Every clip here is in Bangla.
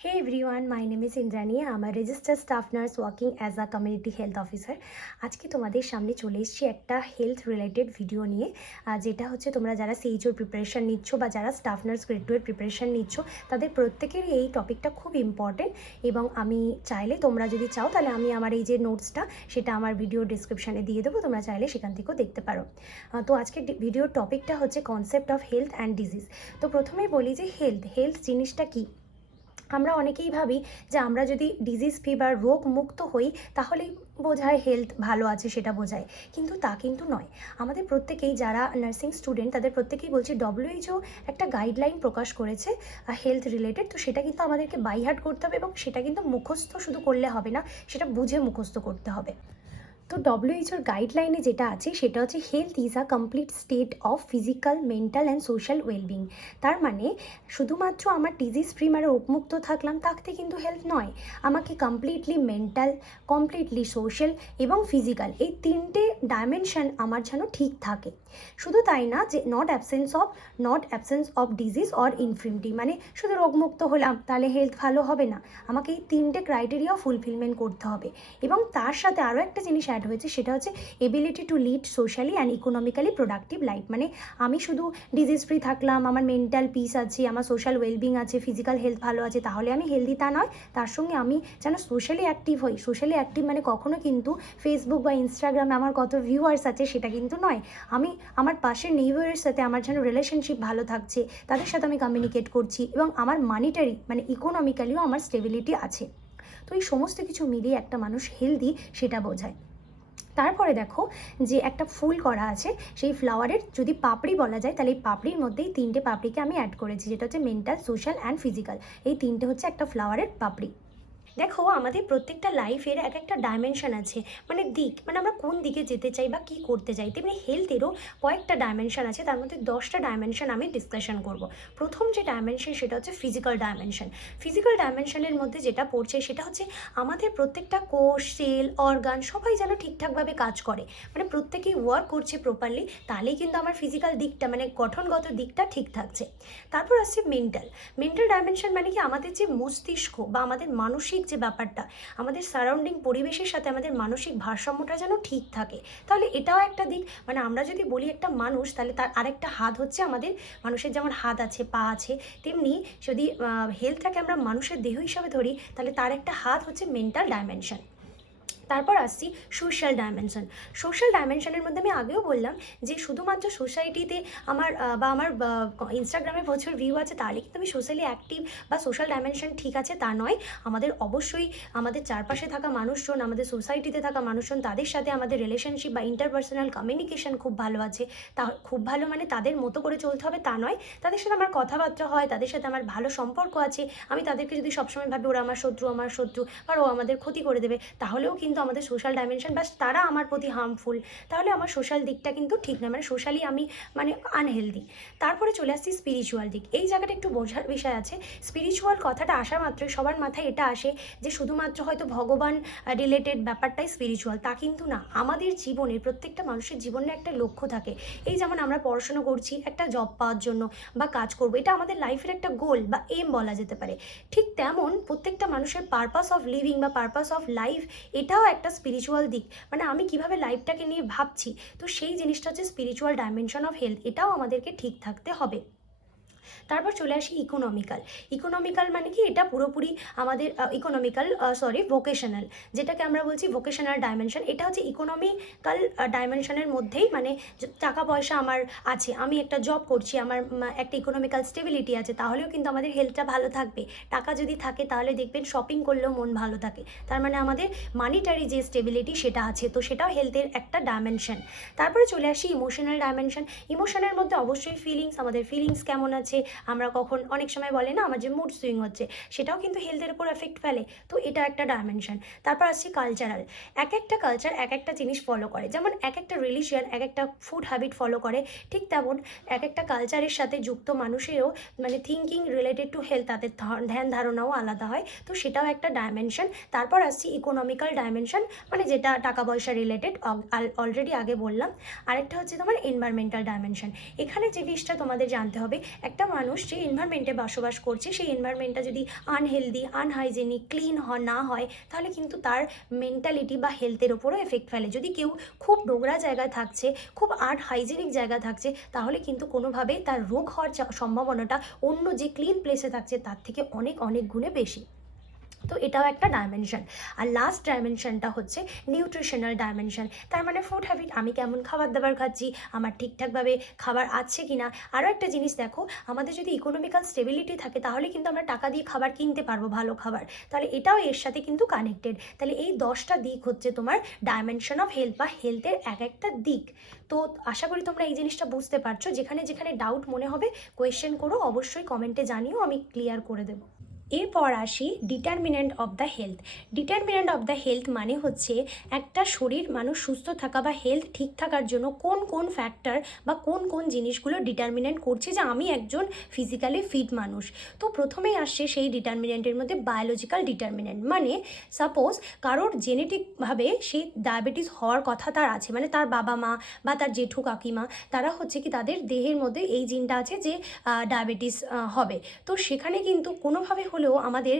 Hey everyone, my name is Indrani. I'm a registered staff nurse working as a community health officer. আজকে তোমাদের সামনে চলে এসেছি একটা হেলথ রিলেটেড ভিডিও নিয়ে, যেটা হচ্ছে তোমরা যারা সিএইচওর প্রিপারেশন নিচ্ছ বা যারা স্টাফ নার্স গ্রেড 2 এর প্রিপারেশন নিচ্ছ তাদের প্রত্যেকেরই এই টপিকটা খুব ইম্পর্টেন্ট। এবং আমি চাইলে তোমরা যদি চাও তাহলে আমি আমার এই যে নোটসটা সেটা আমার ভিডিও ডিসক্রিপশানে দিয়ে দেবো, তোমরা চাইলে সেখান থেকেও দেখতে পারো। তো আজকে ভিডিওর টপিকটা হচ্ছে concept of health and disease. তো প্রথমেই বলি যে হেলথ জিনিসটা কী। আমরা অনেকেই ভাবি যে আমরা যদি ডিজিজ ফ্রি বা রোগ মুক্ত হই তাহলেই বোঝায় হেলথ ভালো আছে, সেটা বোঝায়, কিন্তু তা কিন্তু নয়। আমাদের প্রত্যেকেই যারা নার্সিং স্টুডেন্ট তাদের প্রত্যেকেই বলছি WHO একটা গাইডলাইন প্রকাশ করেছে হেলথ রিলেটেড। তো সেটা কিন্তু আমাদেরকে বাই হার্ট করতে হবে এবং সেটা কিন্তু মুখস্থ শুধু করলে হবে না, সেটা বুঝে মুখস্থ করতে হবে। তো WHO গাইডলাইনে যেটা আছে সেটা হচ্ছে health is a complete state of physical, mental and social wellbeing. তার মানে শুধুমাত্র আমার ডিজিজ ফ্রি মানে রোগমুক্ত থাকলাম তাতে কিন্তু হেলথ নয়। আমাকে কমপ্লিটলি মেন্টাল, কমপ্লিটলি সোশ্যাল এবং ফিজিক্যাল এই তিনটে ডাইমেনশন আমার যেন ঠিক থাকে। শুধু তাই না যে not absence of disease or infirmity, মানে শুধু রোগমুক্ত হলাম তাহলে হেলথ ভালো হবে না। আমাকে এই তিনটে ক্রাইটেরিয়া ফুলফিলমেন্ট করতে হবে। এবং তার সাথে আরও একটা জিনিস অ্যাড হয়েছে, সেটা হচ্ছে ability to lead socially and economically productive life. মানে আমি শুধু ডিজিজ ফ্রি থাকলাম, আমার মেন্টাল পিস আছে, আমার সোশ্যাল ওয়েলবিং আছে, ফিজিক্যাল হেলথ ভালো আছে, তাহলে আমি হেলদি তা নয়, তার সঙ্গে আমি যেন সোশ্যালি অ্যাক্টিভ হই। সোশ্যালি অ্যাক্টিভ মানে কখনো কিন্তু ফেসবুক বা ইনস্টাগ্রামে আমার কত ভিউয়ার্স আছে সেটা কিন্তু নয়। আমি আমার পাশের নেইবারের সাথে আমার যেন রিলেশনশিপ ভালো থাকছে, তাদের সাথে আমি কমিউনিকেট করছি এবং আমার মানিটারি মানে ইকোনমিক্যালিও আমার স্টেবিলিটি আছে। তো এই সমস্ত কিছু মিলিয়ে একটা মানুষ হেলদি সেটা বোঝায়। তারপরে দেখো যে একটা ফুল করা আছে, সেই ফ্লাওয়ারের যদি পাপড়ি বলা যায় তাহলে এই পাপড়ির মধ্যেই তিনটে পাপড়িকে আমি অ্যাড করেছি, যেটা হচ্ছে মেন্টাল, সোশ্যাল অ্যান্ড ফিজিক্যাল। এই তিনটে হচ্ছে একটা ফ্লাওয়ারের পাপড়ি। দেখো আমাদের প্রত্যেকটা লাইফের এক একটা ডাইমেনশন আছে, মানে দিক, মানে আমরা কোন দিকে যেতে চাই বা কী করতে চাই। তেমনি হেলথেরও কয়েকটা ডাইমেনশন আছে, তার মধ্যে 10টা ডাইমেনশন আমি ডিসকাশন করব। প্রথম যে ডাইমেনশন সেটা হচ্ছে ফিজিক্যাল ডাইমেনশন। ফিজিক্যাল ডাইমেনশনের মধ্যে যেটা পড়ছে সেটা হচ্ছে আমাদের প্রত্যেকটা কোষ, সেল, অর্গান সবাই যেন ঠিকঠাকভাবে কাজ করে, মানে প্রত্যেকেই ওয়ার্ক করছে প্রপারলি, তাহলেই কিন্তু আমার ফিজিক্যাল দিকটা মানে গঠনগত দিকটা ঠিক থাকছে। তারপর আসছে মেন্টাল ডাইমেনশন, মানে কি আমাদের যে মস্তিষ্ক বা আমাদের মানসিক যে ব্যাপারটা, আমাদের সারাউন্ডিং পরিবেশের সাথে আমাদের মানসিক ভারসাম্যটা যেন ঠিক থাকে। তাহলে এটাও একটা দিক, মানে আমরা যদি বলি একটা মানুষ তাহলে তার আরেকটা হাত হচ্ছে আমাদের, মানুষের যেমন হাত আছে, পা আছে, তেমনি যদি হেলথটাকে আমরা মানুষের দেহ হিসাবে ধরি তাহলে তার একটা হাত হচ্ছে মেন্টাল ডাইমেনশন। তারপর আসছি সোশ্যাল ডাইমেনশন। সোশ্যাল ডাইমেনশনের মধ্যে আমি আগেও বললাম যে শুধুমাত্র সোসাইটিতে আমার বা আমার ইনস্টাগ্রামে প্রচুর ভিউ আছে তাহলে কিন্তু আমি সোশ্যালি অ্যাক্টিভ বা সোশ্যাল ডাইমেনশন ঠিক আছে তা নয়। আমাদের অবশ্যই আমাদের চারপাশে থাকা মানুষজন, আমাদের সোসাইটিতে থাকা মানুষজন, তাদের সাথে আমাদের রিলেশনশিপ বা ইন্টারপার্সোনাল কমিউনিকেশন খুব ভালো আছে। তা খুব ভালো মানে তাদের মতো করে চলতে হবে তা নয়, তাদের সাথে আমার কথাবার্তা হয়, তাদের সাথে আমার ভালো সম্পর্ক আছে। আমি তাদেরকে যদি সবসময় ভাবি ওরা আমার শত্রু আর ও আমাদের ক্ষতি করে দেবে, তাহলেও কিন্তু আমাদের সোশ্যাল ডাইমেনশন বা তারা আমার প্রতি হার্মফুল, তাহলে আমার সোশ্যাল দিকটা কিন্তু ঠিক না, মানে সোশ্যালি আমি মানে আনহেলদি। তারপরে চলে আসছি স্পিরিচুয়াল দিক। এই জায়গাটা একটু বোঝার বিষয় আছে। স্পিরিচুয়াল কথাটা আসা মাত্রই সবার মাথায় এটা আসে যে শুধুমাত্র হয়তো ভগবান রিলেটেড ব্যাপারটাই স্পিরিচুয়াল, তা কিন্তু না। আমাদের জীবনে প্রত্যেকটা মানুষের জীবনে একটা লক্ষ্য থাকে। এই যেমন আমরা পড়াশোনা করছি একটা জব পাওয়ার জন্য বা কাজ করবো, এটা আমাদের লাইফের একটা গোল বা এম বলা যেতে পারে। ঠিক তেমন প্রত্যেকটা মানুষের পারপাস অফ লিভিং বা পারপাস অফ লাইফ এটাও একটা স্পিরিচুয়াল দিক, মানে আমি কিভাবে লাইফটাকে নিয়ে ভাবছি, তো সেই জিনিসটা হচ্ছে স্পিরিচুয়াল ডাইমেনশন অফ হেলথ, এটাও আমাদেরকে ঠিক থাকতে হবে। তারপর চলে আসি ইকোনমিক্যাল মানে কি এটা পুরোপুরি আমাদের ভোকেশনাল, যেটাকে আমরা বলছি ভোকেশনাল ডাইমেনশন। এটা হচ্ছে ইকোনমিক্যাল ডাইমেনশনের মধ্যেই, মানে টাকা পয়সা আমার আছে, আমি একটা জব করছি, আমার একটা ইকোনমিক্যাল স্টেবিলিটি আছে, তাহলেও কিন্তু আমাদের হেলথটা ভালো থাকবে। টাকা যদি থাকে তাহলে দেখবেন শপিং করলেও মন ভালো থাকে, তার মানে আমাদের মানিটারি যে স্টেবিলিটি সেটা আছে, তো সেটাও হেলথের একটা ডাইমেনশন। তারপরে চলে আসি ইমোশনাল ডাইমেনশন। ইমোশনের মধ্যে অবশ্যই ফিলিংস, আমাদের ফিলিংস কেমন আছে, আমরা কখন অনেক সময় বলে না আমার যে মুড সুইং হচ্ছে, সেটাও কিন্তু হেলথের উপর এফেক্ট ফেলে, তো এটা একটা ডাইমেনশন। তারপর আসছে কালচারাল। এক একটা কালচার এক একটা জিনিস ফলো করে, যেমন এক একটা রিলিজিয়ান এক একটা ফুড হ্যাবিট ফলো করে, ঠিক তেমন এক একটা কালচারের সাথে যুক্ত মানুষেরও মানে থিঙ্কিং রিলেটেড টু হেলথ, তাদের ধ্যান ধারণাও আলাদা হয়, তো সেটাও একটা ডাইমেনশন। তারপর আসছি ইকোনমিক্যাল ডাইমেনশন, মানে যেটা টাকা পয়সা রিলেটেড, অলরেডি আগে বললাম। আরেকটা হচ্ছে তোমার এনভায়রনমেন্টাল ডাইমেনশন। এখানে যে জিনিসটা তোমাদের জানতে হবে, একটা মানুষ মানুষ যে এনভায়রনমেন্টে বসবাস করছে সেই এনভায়রনমেন্টটা যদি আনহেলদি, আনহাইজেনিক, ক্লিন না হয়, তাহলে কিন্তু তার মেন্টালিটি বা হেলথের ওপরও এফেক্ট ফেলে। যদি কেউ খুব নোংরা জায়গায় থাকছে, খুব আনহাইজেনিক জায়গা থাকছে, তাহলে কিন্তু কোনোভাবেই তার রোগ হওয়ার সম্ভাবনাটা অন্য যে ক্লিন প্লেসে থাকছে তার থেকে অনেক অনেক গুণে বেশি। তো এটাও একটা ডাইমেনশন। আর লাস্ট ডাইমেনশনটা হচ্ছে নিউট্রিশনাল ডাইমেনশন। তার মানে ফুড হ্যাবিট, আমি কেমন খাবার দাবার খাচ্ছি, আমার ঠিকঠাকভাবে খাবার আছে কি না। আরও একটা জিনিস দেখো, আমাদের যদি ইকোনমিক্যাল স্টেবিলিটি থাকে তাহলে কিন্তু আমরা টাকা দিয়ে খাবার কিনতে পারবো, ভালো খাবার। তাহলে এটাও এর সাথে কিন্তু কানেক্টেড। তাহলে এই 10টা দিক হচ্ছে তোমার ডাইমেনশন অফ হেলথ বা হেলথের এক একটা দিক। তো আশা করি তোমরা এই জিনিসটা বুঝতে পারছো। যেখানে যেখানে ডাউট মনে হবে কোয়েশ্চেন করো, অবশ্যই কমেন্টে জানিও, আমি ক্লিয়ার করে দেবো। এরপর আসি determinant of the health. Determinant of the health মানে হচ্ছে একটা শরীর মানুষ সুস্থ থাকা বা হেলথ ঠিক থাকার জন্য কোন কোন ফ্যাক্টর বা কোন কোন জিনিসগুলো ডিটারমিনেন্ট করছে যে আমি একজন ফিজিক্যালি ফিট মানুষ। তো প্রথমেই আসছে সেই ডিটারমিনেন্টের মধ্যে বায়োলজিক্যাল ডিটারমিনেন্ট। মানে সাপোজ কারোর জেনেটিকভাবে সেই ডায়াবেটিস হওয়ার কথা তার আছে, মানে তার বাবা মা বা তার জেঠু কাকিমা তারা হচ্ছে কি তাদের দেহের মধ্যে এই জিনটা আছে যে ডায়াবেটিস হবে। তো সেখানে কিন্তু কোনোভাবে হলেও আমাদের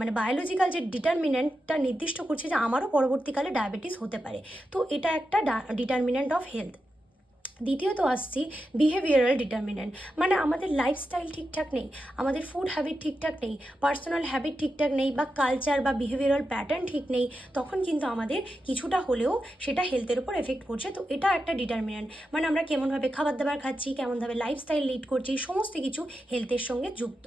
মানে বায়োলজিক্যাল যে ডিটারমিনেন্টটা নির্দিষ্ট করছে যে আমারও পরবর্তীকালে ডায়াবেটিস হতে পারে। তো এটা একটা ডিটারমিনেন্ট অফ হেলথ। দ্বিতীয়ত আসছি বিহেভিয়ারাল ডিটারমিনেন্ট। মানে আমাদের লাইফস্টাইল ঠিকঠাক নেই, আমাদের ফুড হ্যাবিট ঠিকঠাক নেই, পার্সোনাল হ্যাবিট ঠিকঠাক নেই, বা কালচার বা বিহেভিয়ারাল প্যাটার্ন ঠিক নেই, তখন কিন্তু আমাদের কিছুটা হলেও সেটা হেলথের উপর এফেক্ট করছে। তো এটা একটা ডিটারমিনেন্ট। মানে আমরা কেমনভাবে খাবার দাবার খাচ্ছি, কেমনভাবে লাইফস্টাইল লিড করছি, সমস্ত কিছু হেলথের সঙ্গে যুক্ত।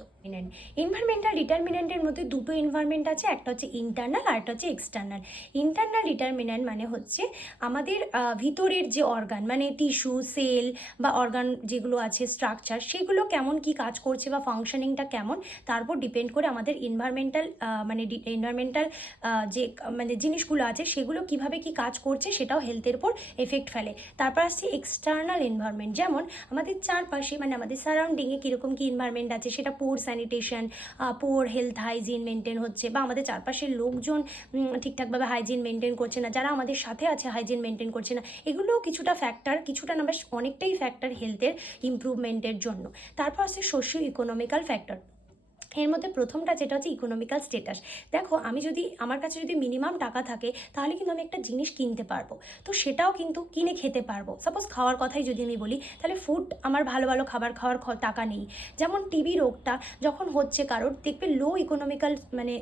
এনভায়রনমেন্টাল ডিটারমিনেন্টের মধ্যে দুটো এনভায়রনমেন্ট আছে, একটা হচ্ছে ইন্টারনাল আর একটা হচ্ছে এক্সটার্নাল। ইন্টারনাল ডিটারমিনেন্ট মানে হচ্ছে আমাদের ভিতরের যে অর্গান, মানে টিস্যু, সেল বা অর্গান যেগুলো আছে স্ট্রাকচার, সেগুলো কেমন কি কাজ করছে বা ফাংশনিংটা কেমন, তার উপর ডিপেন্ড করে আমাদের এনভায়রনমেন্টাল এনভায়রনমেন্টাল যে মানে জিনিসগুলো আছে সেগুলো কিভাবে কি কাজ করছে সেটাও হেলথের উপর এফেক্ট ফেলে। তারপর আসছে এক্সটার্নাল এনভায়রনমেন্ট। যেমন আমাদের চারপাশে মানে আমাদের সারাউন্ডিংয়ে কীরকম কী এনভায়রনমেন্ট আছে, সেটা poor sanitation, poor health hygiene maintain হচ্ছে, বা আমাদের চারপাশের লোকজন ঠিকঠাকভাবে হাইজিন মেনটেন করছে না, যারা আমাদের সাথে আছে হাইজিন মেনটেন করছে না, এগুলোও কিছুটা ফ্যাক্টর, কিছুটা না বেশ অনেকটাই ফ্যাক্টর হেলথের ইমপ্রুভমেন্টের জন্য। তারপর আছে সোশিও ইকোনমিক্যাল ফ্যাক্টর। এর মধ্যে প্রথমটা যেটা হচ্ছে ইকোনমিক্যাল স্টেটাস। দেখো, আমি যদি আমার কাছে যদি মিনিমাম টাকা থাকে তাহলে কিন্তু আমি একটা জিনিস কিনতে পারবো, তো সেটাও কিন্তু কিনে খেতে পারবো। সাপোজ খাওয়ার কথাই যদি আমি বলি, তাহলে ফুড আমার ভালো ভালো খাবার খাওয়ার টাকা নেই। যেমন টিবি রোগটা যখন হচ্ছে কারোর, দেখবে লো ইকোনমিক্যাল মানে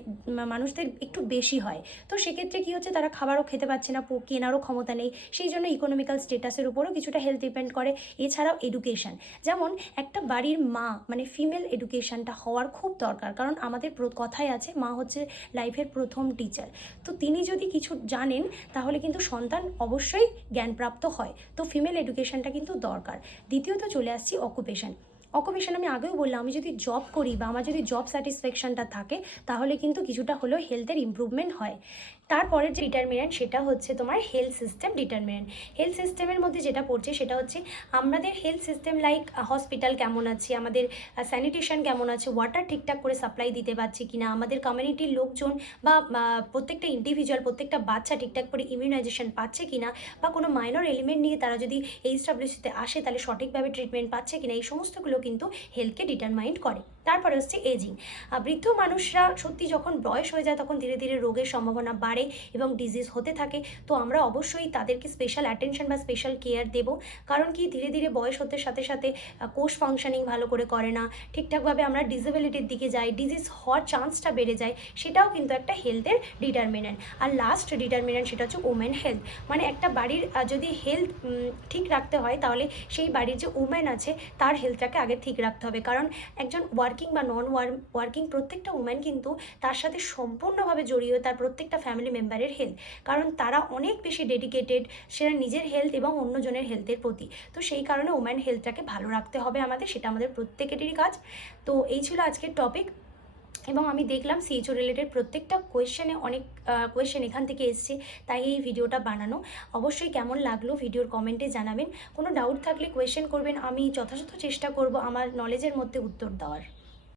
মানুষদের একটু বেশি হয়, তো সেক্ষেত্রে কী হচ্ছে, তারা খাবারও খেতে পারছে না, কেনারও ক্ষমতা নেই, সেই জন্য ইকোনমিক্যাল স্টেটাসের উপরও কিছুটা হেলথ ডিপেন্ড করে। এছাড়াও এডুকেশন, যেমন একটা বাড়ির মা মানে ফিমেল এডুকেশনটা হওয়ার খুব দরকার, কারণ আমাদের কথায় আছে মা হচ্ছে লাইফের প্রথম টিচার। তো তিনি যদি কিছু জানেন তাহলে কিন্তু সন্তান অবশ্যই জ্ঞানপ্রাপ্ত হয়। তো ফিমেল এডুকেশনটা কিন্তু দরকার। দ্বিতীয়ত চলে আসছি অকুপেশন। অকুপেশন আমি আগেও বললাম, আমি যদি জব করি বা আমার যদি জব স্যাটিসফ্যাকশানটা থাকে তাহলে কিন্তু কিছুটা হলেও হেলথের ইমপ্রুভমেন্ট হয়। তারপরের যে ডিটারমিনেন্ট সেটা হচ্ছে তোমার হেলথ সিস্টেম ডিটারমিনেন্ট। হেলথ সিস্টেমের মধ্যে যেটা পড়ছে সেটা হচ্ছে আমাদের হেলথ সিস্টেম, লাইক হসপিটাল কেমন আছে, আমাদের স্যানিটেশন কেমন আছে, ওয়াটার ঠিকঠাক করে সাপ্লাই দিতে পারছি কিনা, আমাদের কমিউনিটির লোকজন বা প্রত্যেকটা ইন্ডিভিজুয়াল, প্রত্যেকটা বাচ্চা ঠিকঠাক করে ইমিউনাইজেশন পাচ্ছে কিনা, বা কোনো মাইনর এলিমেন্ট নিয়ে তারা যদি এইচডব্লিউসিতে আসে তাহলে সঠিকভাবে ট্রিটমেন্ট পাচ্ছে কিনা, এই সমস্তগুলো কিন্তু হেলথকে ডিটারমাইন্ড করে। তারপরে হচ্ছে এজিং। বৃদ্ধ মানুষরা সত্যি যখন বয়স হয়ে যায় তখন ধীরে ধীরে রোগের সম্ভাবনা বাড়ে এবং ডিজিজ হতে থাকে। তো আমরা অবশ্যই তাদেরকে স্পেশাল অ্যাটেনশন বা স্পেশাল কেয়ার দেব, কারণ কি ধীরে ধীরে বয়স হতে সাথে সাথে কোষ ফাংশনিং ভালো করে করে না, ঠিকঠাকভাবে আমরা ডিসেবিলিটির দিকে যাই, ডিজিজ হওয়ার চান্সটা বেড়ে যায়, সেটাও কিন্তু একটা হেলথের ডিটারমিনেন্ট। আর লাস্ট ডিটারমিনেন্ট সেটা হচ্ছে ওমেন হেলথ। মানে একটা বাড়ির যদি হেলথ ঠিক রাখতে হয় তাহলে সেই বাড়ির যে ওমেন আছে তার হেলথটাকে আগে ঠিক রাখতে হবে, কারণ একজন ওয়ার্কিং বা নন ওয়ার্কিং প্রত্যেকটা ওমেন কিন্তু তার সাথে সম্পূর্ণভাবে জড়িয়ে তার প্রত্যেকটা ফ্যামিলি মেম্বারের হেলথ, কারণ তারা অনেক বেশি ডেডিকেটেড সেটা নিজের হেলথ এবং অন্যজনের হেলথের প্রতি। তো সেই কারণে ওমেন হেলথটাকে ভালো রাখতে হবে আমাদের, সেটা আমাদের প্রত্যেকেরই কাজ। তো এই ছিল আজকের টপিক, এবং আমি দেখলাম সিএইচও রিলেটেড প্রত্যেকটা কোয়েশ্চেনে অনেক কোয়েশ্চেন এখান থেকে এসছে, তাই এই ভিডিওটা বানানো। অবশ্যই কেমন লাগলো ভিডিওর কমেন্টে জানাবেন। কোনো ডাউট থাকলে কোয়েশ্চেন করবেন, আমি যথাযথ চেষ্টা করব আমার নলেজের মধ্যে উত্তর দেওয়ার।